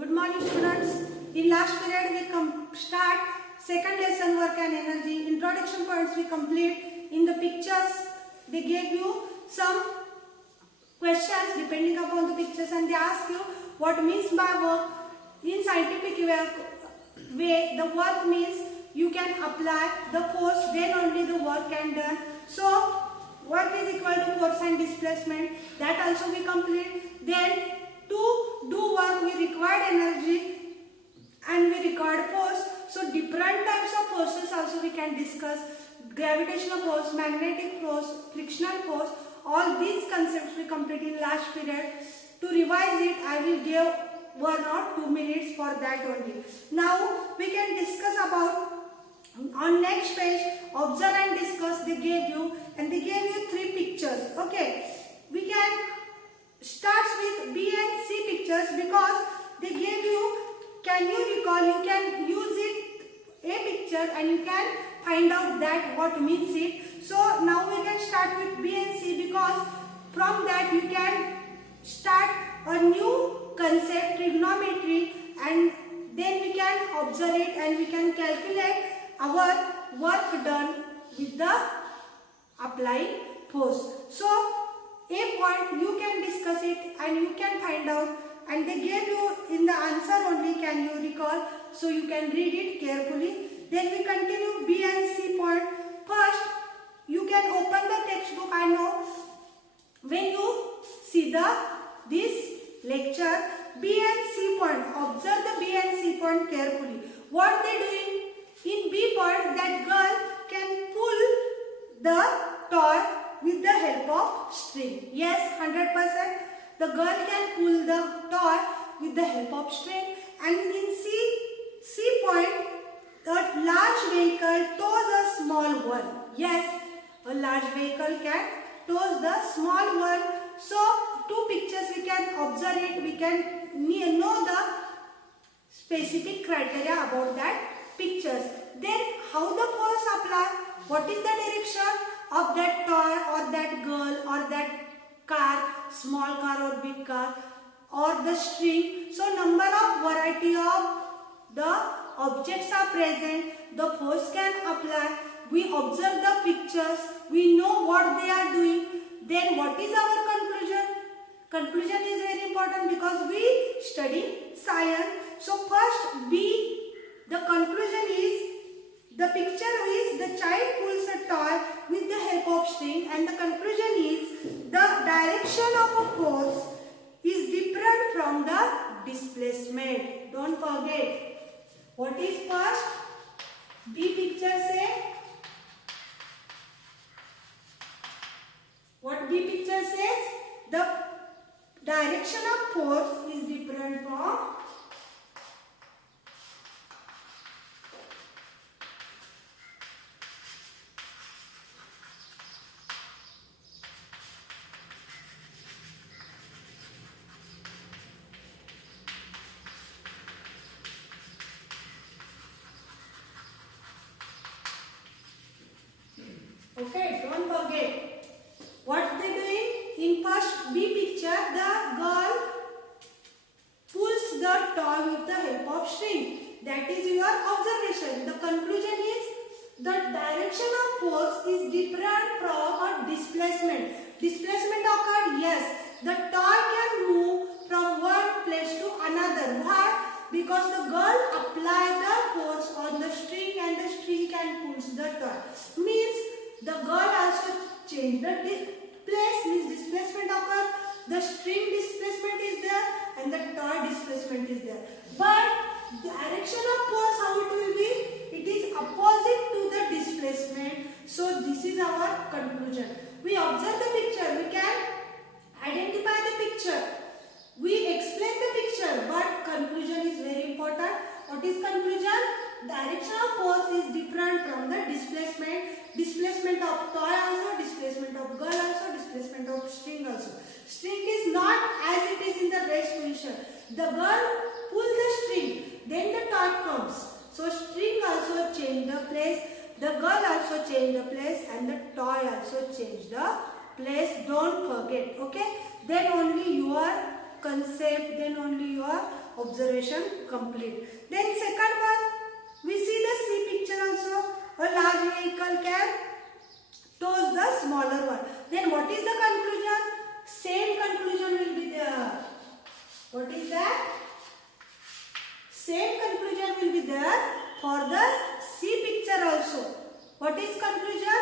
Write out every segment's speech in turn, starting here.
Good morning students. In last period we start second lesson work and energy. Introduction points we complete. In the pictures they gave you some questions depending upon the pictures and they ask you what means by work. In scientific way the work means you can apply the force, then only the work can done. So work is equal to force and displacement, that also we complete. Then to do work we required energy and we required force. So different types of forces also we can discuss. Gravitational force, magnetic force, frictional force, all these concepts we complete in last period. To revise it I will give 1 or 2 minutes for that only. Now we can discuss about on next page, observe and discuss they gave you, and they gave you 3 pictures. Okay, we can start with B and C pictures because they gave you, can you recall, you can use it a picture and you can find out that what means it. So now we can start with B and C because from that you can start a new concept, trigonometry, and then we can observe it and we can calculate our work done with the applying force. So a point you can discuss it and you can find out, and they gave you in the answer only can you recall, so you can read it carefully. Then we continue B and C point. First you can open the textbook. I know when you see this lecture, B and C point, observe the B and C point carefully. What they doing? In B point, that girl can pull the toy with the help of string. Yes, 100%. The girl can pull the toy with the help of string. And in C point, a large vehicle tows a small one. Yes, a large vehicle can tow the small one. So, 2 pictures we can observe it. We can know the specific criteria about that pictures. Then how the force apply, what is the direction of that toy or that girl or that car, small car or big car, or the string. So number of variety of the objects are present, the force can apply. We observe the pictures, we know what they are doing. Then what is our conclusion? Conclusion is very important because we study science. So first B, the conclusion is, the picture is the child pulls a toy with the help of string, and the conclusion is the direction of a force is different from the displacement. Don't forget. What is first? B picture say? What B picture says? The direction of force is different from okay, don't forget. What they doing? In first B picture, the girl pulls the toy with the help of string. That is your observation. The conclusion is the direction of force is different from a displacement. Displacement occurred, yes. The toy can move from one place to another. Why? Because the girl applied the force on the string and the string can pull the toy. Means the girl also changed the place, means displacement occur. The string displacement is there and the toy displacement is there. But direction of force, how it will be? It is opposite to the displacement. So this is our conclusion. We observe the picture, we can identify the picture. We explain the picture, but conclusion is very important. What is conclusion? Direction of force is different from the displacement. Displacement of toy also, displacement of girl also, displacement of string also. String is not as it is in the rest position. The girl pull the string, then the toy comes. So string also change the place, the girl also change the place, and the toy also change the place. Don't forget, okay? Then only your concept, then only your observation complete. Then second one, we see the C picture also. A large vehicle can tows the smaller one. Then what is the conclusion? Same conclusion will be there. What is that? Same conclusion will be there for the C picture also. What is conclusion?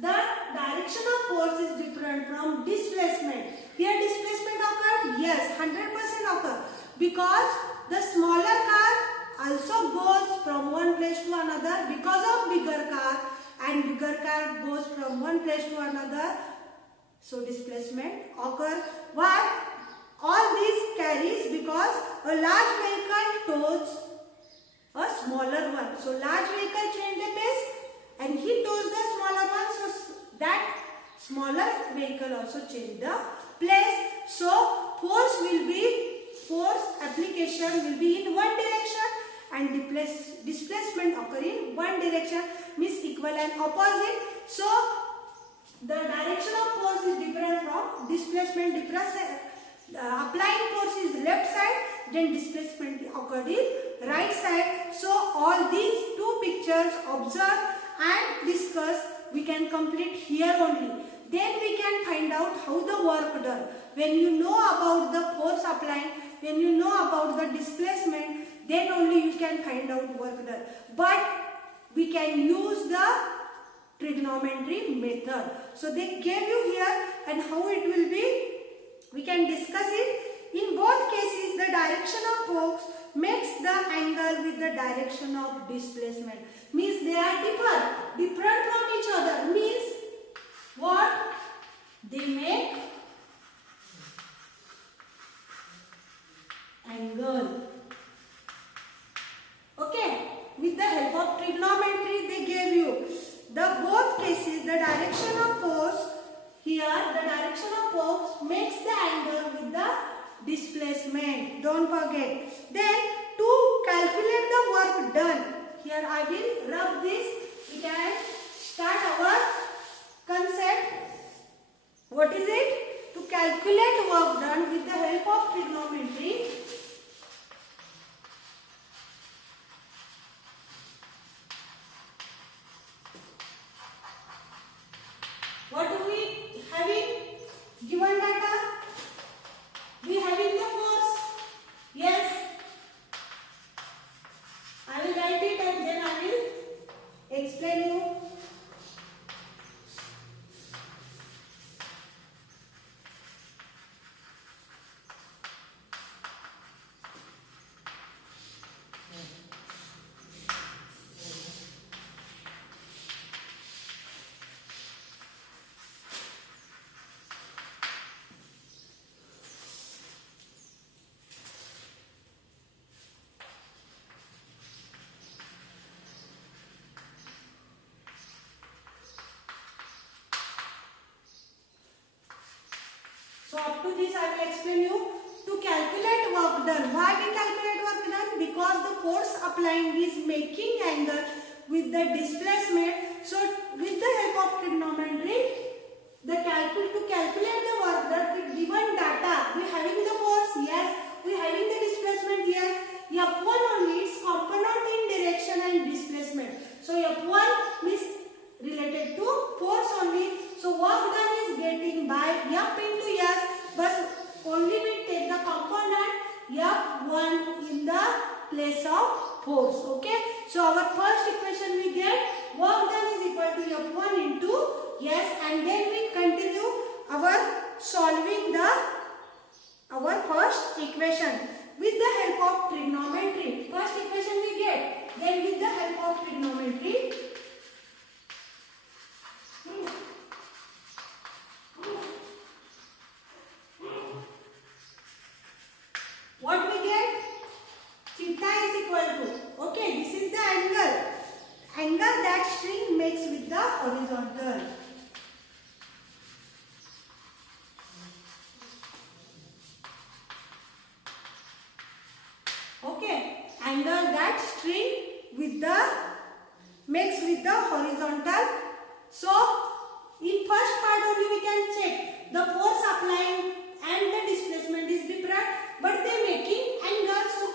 The direction of force is different from displacement. Here displacement occurred? Yes, 100% occur. Because the smaller car also goes from one place to another because of bigger car, and bigger car goes from one place to another. So displacement occur. Why? All these carries because a large vehicle tows a smaller one. So large vehicle change the pace and he tows the smaller one. So that smaller vehicle also change the place. So force application will be in one direction and displacement occur in one direction, means equal and opposite. So the direction of force is different from displacement. Applying force is left side, then displacement occurred in right side. So all these two pictures observe and discuss we can complete here only. Then we can find out how the work done. When you know about the force applying, when you know about the displacement, then only you can find out work done. But we can use the trigonometry method. So they gave you here, and how it will be, we can discuss it. In both cases, the direction of force makes the angle with the direction of displacement. Means they are different from each other. Means what? They make angle. Okay. With the help of trigonometry, they gave you the both cases. The direction of force here, the direction of force makes the angle with the displacement. Don't forget. Then to calculate the work done, here I will rub this. We can start our concept. What is it? To calculate work done with the help of trigonometry. What do we having? Given data. We having the force. Yes. I will write it and then I will explain you. So up to this I will explain you. To calculate work done. Why we calculate work done? Because the force applying is making angle with the displacement. So with the help of trigonometry, to calculate the work done with given data, we having the force, yes. We having the displacement, yes. F1 only its component in direction and displacement. So F1 is related to force only. So work done is getting by F into S, but only we take the component F1 in the place of force. Okay. So our first equation we get work done is equal to F1 into S, and then we continue our solving our first equation with the help of trigonometry. First equation we get, then with the help of trigonometry. What we get? Theta is equal to, okay, this is the angle that string makes with the horizontal. Okay, angle that string makes with the horizontal. So in first part only we can check the force applying and the displacement is different, but they making angle. So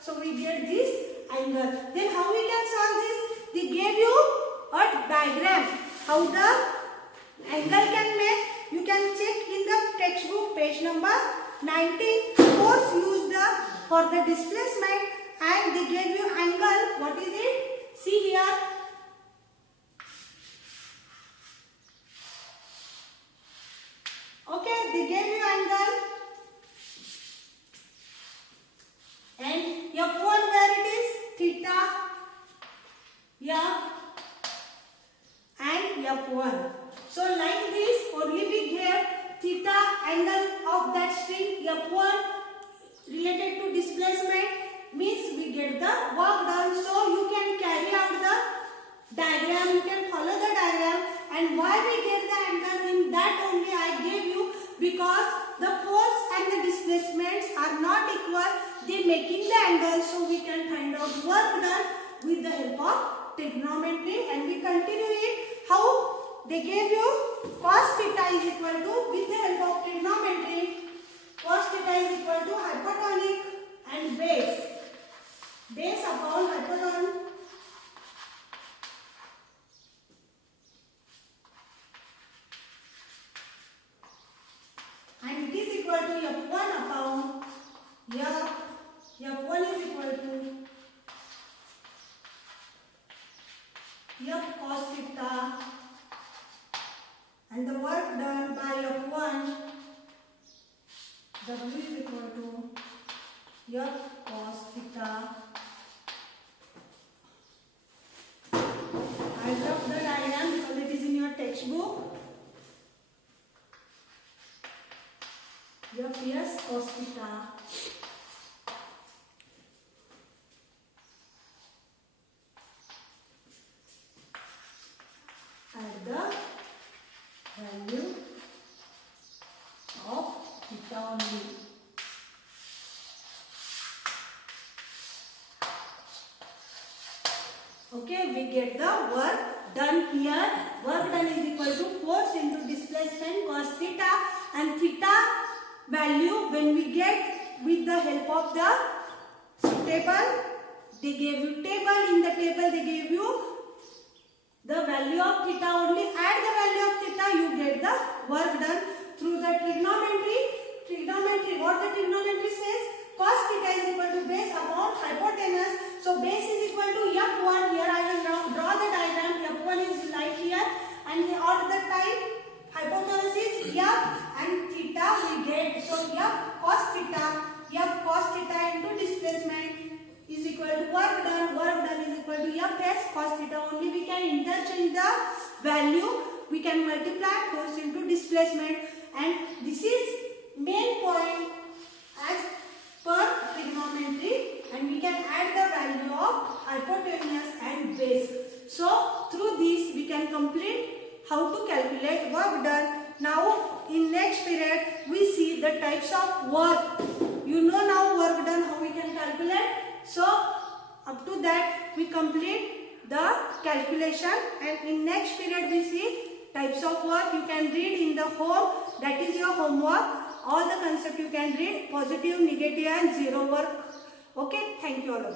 So we get this angle. Then how we can solve this? They gave you a diagram how the angle can make. You can check in the textbook page number 19. Force used for the displacement, and they gave you angle. What is it? See here. Okay, they gave you angle. And F1 where it is? Theta. F and F1. So like this, only we gave theta angle of that string F1 related to displacement, means we get the work done. So you can carry out the diagram, you can follow the diagram. And why we get the angle, in that only I gave you, because the force and the displacements are not equal, they making the angle. So we can find out work done with the help of trigonometry. And we continue it. How? They gave you cos theta is equal to, with the help of trigonometry, cos theta is equal to hypotonic and base. Base upon hypotonic. And it is equal to F1 upon F. F1 is equal to F cos theta. And the work done by F1, W is equal to F cos theta. I dropped the diagram because it is in your textbook. F yes cos theta. At the value of theta only. Okay, we get the work done here. Work done is equal to force into displacement cos theta, and theta value when we get with the help of the table. They gave you table. In the table they gave you the value of theta only. Add the value of theta, you get the work done through the trigonometry. Trigonometry, what the trigonometry says? Cos theta is equal to base upon hypotenuse. So base is equal to F1. Here I will draw the diagram. F1 is right here, and all the time hypotenuse is F and theta we get. So F cos theta into displacement is equal to work done. Work done is equal to Fs cos theta. Only we can interchange the value. We can multiply force into displacement, and this is main point as per trigonometry, and we can add the value of hypotenuse and base. So through this we can complete how to calculate work done. Now in next period we see the types of work. You know now work done how we can calculate. So up to that we complete the calculation, and in next period we see types of work. You can read in the home, that is your homework. All the concept you can read, positive, negative and zero work. Okay, thank you all of you.